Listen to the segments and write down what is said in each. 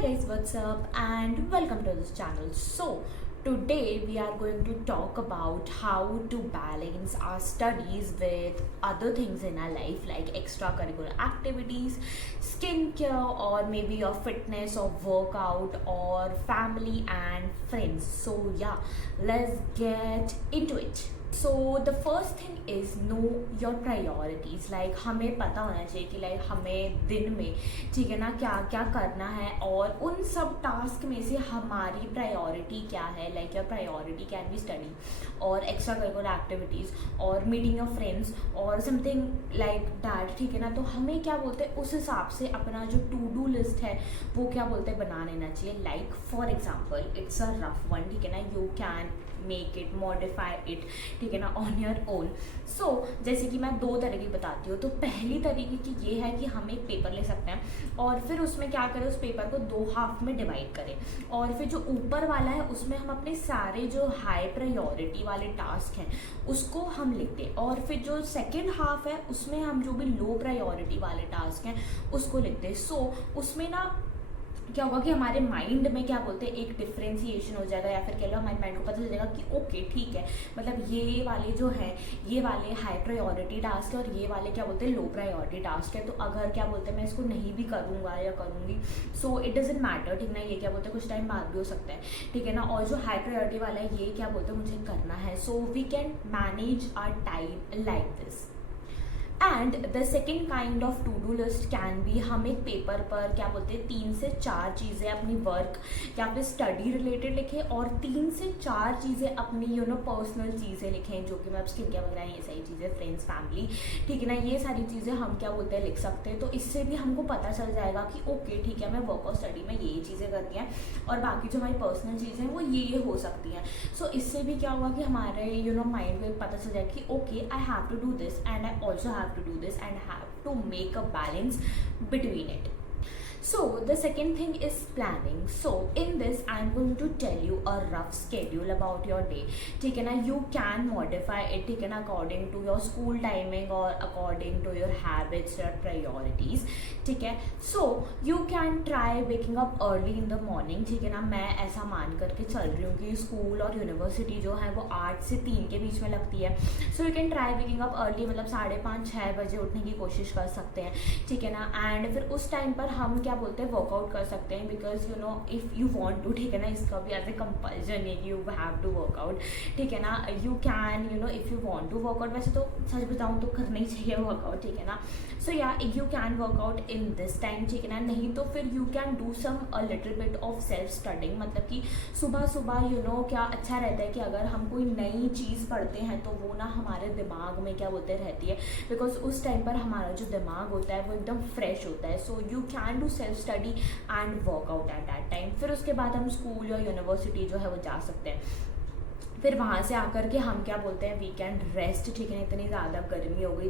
Hi guys, what's up and welcome to this channel. So today we are going to talk about how to balance our studies with other things in our life like extracurricular activities, skincare, or maybe your fitness or workout or family and friends. So yeah, let's get into it. So the first thing is know your priorities. Like हमें पता होना चाहिए कि like हमें दिन में ठीक है ना क्या क्या करना है और उन सब टास्क में से हमारी प्रायोरिटी क्या है. Like your priority can be study और एक्स्ट्रा करिकुलर एक्टिविटीज़ और मीटिंग योर फ्रेंड्स और समथिंग लाइक दैट. ठीक है ना, तो हमें क्या बोलते हैं उस हिसाब से अपना जो टू डू लिस्ट है वो क्या बोलते हैं बना लेना चाहिए. Like for example it's a rough one. ठीक है ना, you can make it, modify it, ठीक है ना, ऑन योर ओन. सो जैसे कि मैं दो तरह की बताती हूँ. तो पहली तरीके की ये है कि हम एक पेपर ले सकते हैं और फिर उसमें क्या करें, उस पेपर को दो हाफ में डिवाइड करें और फिर जो ऊपर वाला है उसमें हम अपने सारे जो हाई प्रायोरिटी वाले टास्क हैं उसको हम लिखते हैं और फिर जो सेकेंड हाफ है उसमें हम जो भी लो प्रायोरिटी वाले टास्क हैं उसको लिखते हैं. सो उसमें ना क्या होगा कि हमारे माइंड में क्या बोलते हैं एक डिफ्रेंसिएशन हो जाएगा या फिर कह लो हमारे माइंड को पता चल जाएगा कि ओके ठीक है, मतलब ये वाले जो हैं ये वाले हाई प्रायोरिटी टास्क है और ये वाले क्या बोलते हैं लो प्रायोरिटी टास्क है. तो अगर क्या बोलते हैं मैं इसको नहीं भी करूँगा या करूँगी सो इट डजेंट मैटर. ठीक ना, ये क्या बोलते हैं कुछ टाइम बाद भी हो सकता है. ठीक है ना, और जो हाई प्रायोरिटी वाला है ये क्या बोलते हैं मुझे करना है. So we can manage our time like this. And the second kind of to do list can be हम एक पेपर पर क्या बोलते हैं 3 से 4 चीज़ें अपनी वर्क या फिर स्टडी रिलेटेड लिखें और 3 से 4 चीज़ें अपनी पर्सनल चीज़ें लिखें जो कि मैं अब स्किन केयर वगैरह ये सारी चीज़ें, फ्रेंड्स, फैमिली, ठीक है ना, ये सारी चीज़ें हम क्या बोलते हैं लिख सकते हैं. तो इससे भी हमको पता चल जाएगा कि ओके ठीक है मैं वर्क और स्टडी में ये चीज़ें करती हैं और बाकी जो हमारी पर्सनल चीज़ें हैं वो ये हो सकती हैं. सो इससे भी क्या होगा कि हमारे माइंड को पता चल जाएगा कि okay I have to do this and I also have to do this and have to make a balance between it. So the second thing is planning. So in this I'm going to tell you a rough schedule about your day. ठीक है ना, you can modify it ठीक है ना according to your school timing or according to your habits or priorities. ठीक है, so you can try waking up early in the morning. ठीक है ना, मैं ऐसा मान करके चल रही हूँ कि स्कूल और यूनिवर्सिटी जो है वो 8 से 3 के बीच में लगती है. So you can try waking up early, मतलब 5:30-6 बजे उठने की कोशिश कर सकते हैं. ठीक है ना, एंड फिर उस टाइम पर हम क्या बोलते हैं वर्कआउट कर सकते हैं because if you want to. ठीक है ना, इसका भी एज ए कंपल्जन है कि यू हैव टू वर्कआउट. ठीक है ना, you can if you want to workout. वैसे तो सच बताऊँ तो करना ही चाहिए वर्कआउट. ठीक है ना, सो या you can workout in this time. ठीक है ना, नहीं तो फिर you can do some a little bit of self studying. मतलब कि सुबह सुबह क्या अच्छा रहता है कि अगर हम कोई नई चीज़ पढ़ते हैं तो वो ना हमारे दिमाग में क्या बोलते रहती है बिकॉज उस टाइम पर हमारा जो दिमाग होता है वो एकदम फ्रेश होता है. So you can do self study and workout at that time. फिर उसके बाद हम स्कूल या यूनिवर्सिटी जो है वो जा सकते हैं. फिर वहाँ से आकर के हम क्या बोलते हैं वी कैन रेस्ट. ठीक है ना, इतनी ज़्यादा गर्मी हो गई,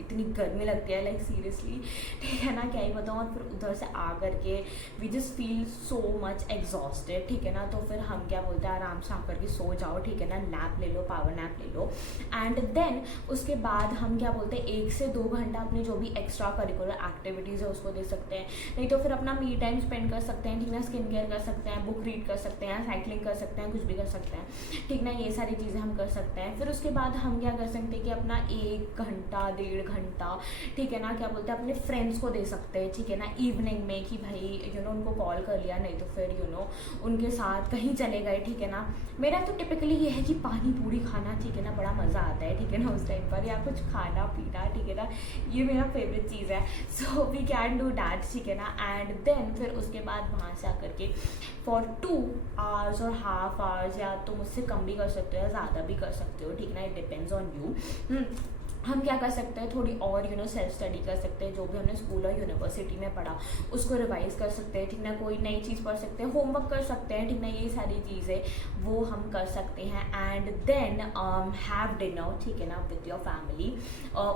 इतनी गर्मी लगती है लाइक सीरियसली. ठीक है ना, क्या ही बताऊँ. और फिर उधर से आकर के we just feel so much exhausted. ठीक है ना, तो फिर हम क्या बोलते हैं आराम से आकर के सो जाओ. ठीक है ना, नैप ले लो, पावर नैप ले लो. एंड देन उसके बाद हम क्या बोलते हैं 1 से 2 घंटा अपनी जो भी एक्स्ट्रा करिकुलर एक्टिविटीज़ है उसको दे सकते हैं. नहीं तो फिर अपना मी टाइम स्पेंड कर सकते हैं. ठीक है ना, स्किन केयर कर सकते हैं, बुक रीड कर सकते हैं, साइकिलिंग कर सकते हैं, कुछ भी कर सकते हैं. ठीक ना, ये सारी चीज़ें हम कर सकते हैं. फिर उसके बाद हम क्या कर सकते हैं कि अपना 1 घंटा 1.5 घंटा ठीक है ना क्या बोलते हैं अपने फ्रेंड्स को दे सकते हैं. ठीक है ना, इवनिंग में कि भाई उनको कॉल कर लिया, नहीं तो फिर उनके साथ कहीं चले गए. ठीक है ना, मेरा तो टिपिकली ये है कि पानी पूरी खाना. ठीक है ना, बड़ा मज़ा आता है. ठीक है ना, उस टाइम पर या कुछ खाना पीना. ठीक है ना, ये मेरा फेवरेट चीज़ है. So we can do that. ठीक है ना, एंड देन फिर उसके बाद वहाँ से आकर के फॉर 2 आवर्स और हाफ आवर्स या तो मुझसे कम भी कर सकते हो या ज़्यादा भी कर सकते हो. ठीक ना, इट डिपेंड्स ऑन यू. हम क्या कर सकते हैं थोड़ी और सेल्फ स्टडी कर सकते हैं. जो भी हमने स्कूल और यूनिवर्सिटी में पढ़ा उसको रिवाइज कर सकते हैं. ठीक ना, कोई नई चीज़ पढ़ सकते हैं, होमवर्क कर सकते हैं. ठीक ना, ये सारी चीज़ें वो हम कर सकते हैं. And then have dinner. ठीक है ना, विथ योर फैमिली.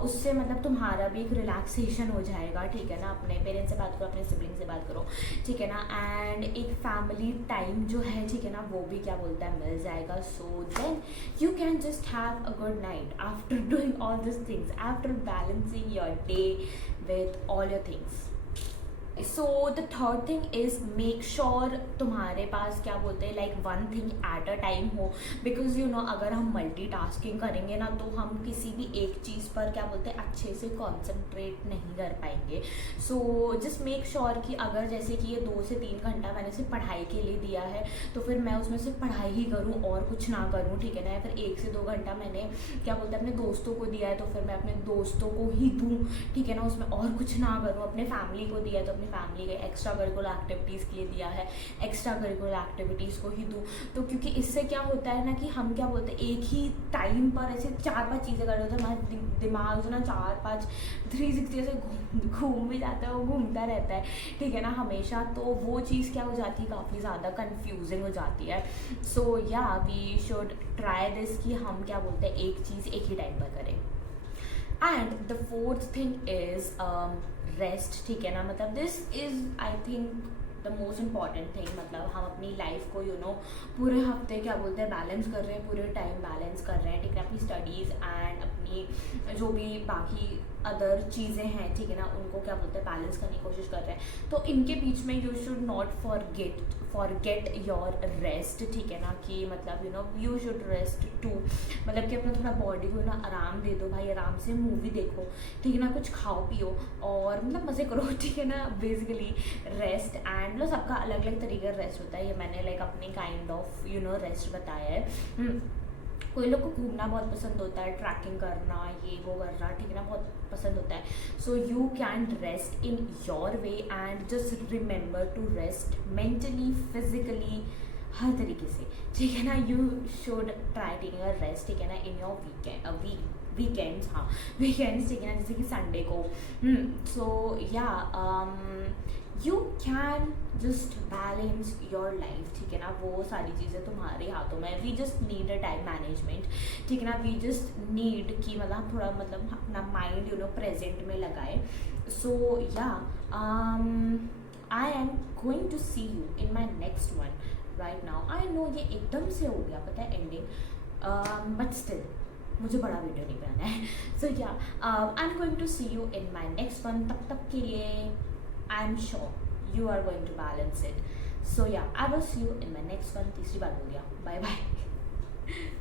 उससे मतलब तुम्हारा भी एक रिलैक्सेशन हो जाएगा. ठीक है ना, अपने पेरेंट्स से बात करो, अपने सिबलिंग से बात करो. ठीक है ना, एंड एक फैमिली टाइम जो है ठीक है ना वो भी क्या बोलता है मिल जाएगा. So then you can just have a good night after doing all this things, after balancing your day with all your things. So the third thing is make sure तुम्हारे पास क्या बोलते हैं like one thing at a time हो, because you know अगर हम multitasking करेंगे ना तो हम किसी भी एक चीज़ पर क्या बोलते हैं अच्छे से कॉन्सेंट्रेट नहीं कर पाएंगे. सो जस्ट मेक श्योर कि अगर जैसे कि ये 2 से 3 घंटा मैंने सिर्फ पढ़ाई के लिए दिया है तो फिर मैं उसमें सिर्फ पढ़ाई ही करूँ और कुछ ना करूँ, ठीक है ना. या फिर 1 से 2 घंटा मैंने क्या बोलते हैं अपने दोस्तों को दिया है तो फिर मैं अपने दोस्तों को ही दूँ, ठीक है ना, उसमें और कुछ ना करूँ. अपने फैमिली को दिया है तो अपनी फैमिली के एक्स्ट्रा करिकुलर एक्टिविटीज़ के लिए दिया है, एक्स्ट्रा करिकुलर एक्टिविटीज़ को ही दूँ. तो क्योंकि इससे क्या होता है ना कि हम क्या बोलते हैं एक ही टाइम पर ऐसे 4-5 चीज़ें कर रहे होते हैं, हमारा दिमाग जो ना 4-5 360 ऐसे घूम भी जाता है, वो घूमता रहता है, ठीक है ना, हमेशा. तो वो चीज़ क्या हो जाती है काफ़ी ज़्यादा कन्फ्यूजिंग हो जाती है. सो या वी शुड ट्राई दिस कि हम क्या बोलते हैं एक चीज़ एक ही टाइम पर करें. And the fourth thing is rest, ठीक है ना. मतलब this is I think the most important thing. मतलब हम अपनी लाइफ को पूरे हफ्ते क्या बोलते हैं बैलेंस कर रहे हैं, पूरे टाइम बैलेंस कर रहे हैं, ठीक है, अपनी स्टडीज़ एंड अपनी जो भी बाकी अदर चीज़ें हैं, ठीक है ना, उनको क्या बोलते हैं बैलेंस करने की कोशिश कर रहे हैं. तो इनके बीच में you should not forget your rest, ठीक है ना, कि मतलब यू शुड रेस्ट टू. मतलब कि अपना थोड़ा बॉडी को आराम दे दो भाई, आराम से मूवी देखो, ठीक है ना, कुछ खाओ पियो और मतलब मज़े करो, ठीक है ना. बेसिकली रेस्ट एंड मतलब सबका अलग अलग तरीके का रेस्ट होता है. ये मैंने लाइक अपनी काइंड ऑफ रेस्ट बताया है. कोई लोग को घूमना बहुत पसंद होता है, ट्रैकिंग करना, ये वो करना, ठीक है ना, बहुत पसंद होता है. So you can rest in your way and just remember to rest mentally, physically, हर तरीके से, ठीक है ना. You should try taking a rest, ठीक है ना, इन योर वीकेंड्स. हाँ, वीकेंड्स, ठीक है ना, जैसे कि संडे को. सो या you can just balance your life, ठीक है ना. वो सारी चीज़ें तुम्हारे हाथों में. We just need a time management, ठीक है ना. वी जस्ट नीड कि मतलब थोड़ा मतलब अपना माइंड प्रेजेंट में लगाए. So yeah I am going to see you in my next one right now. I know ये एकदम से हो गया पता है एंडिंग, बट स्टिल मुझे बड़ा वीडियो नहीं बनाना है. So yeah I am going to see you in my next one. तब तक के लिए I am sure you are going to balance it. So yeah, I will see you in my next one. तीसरी बार हो गया. Bye bye.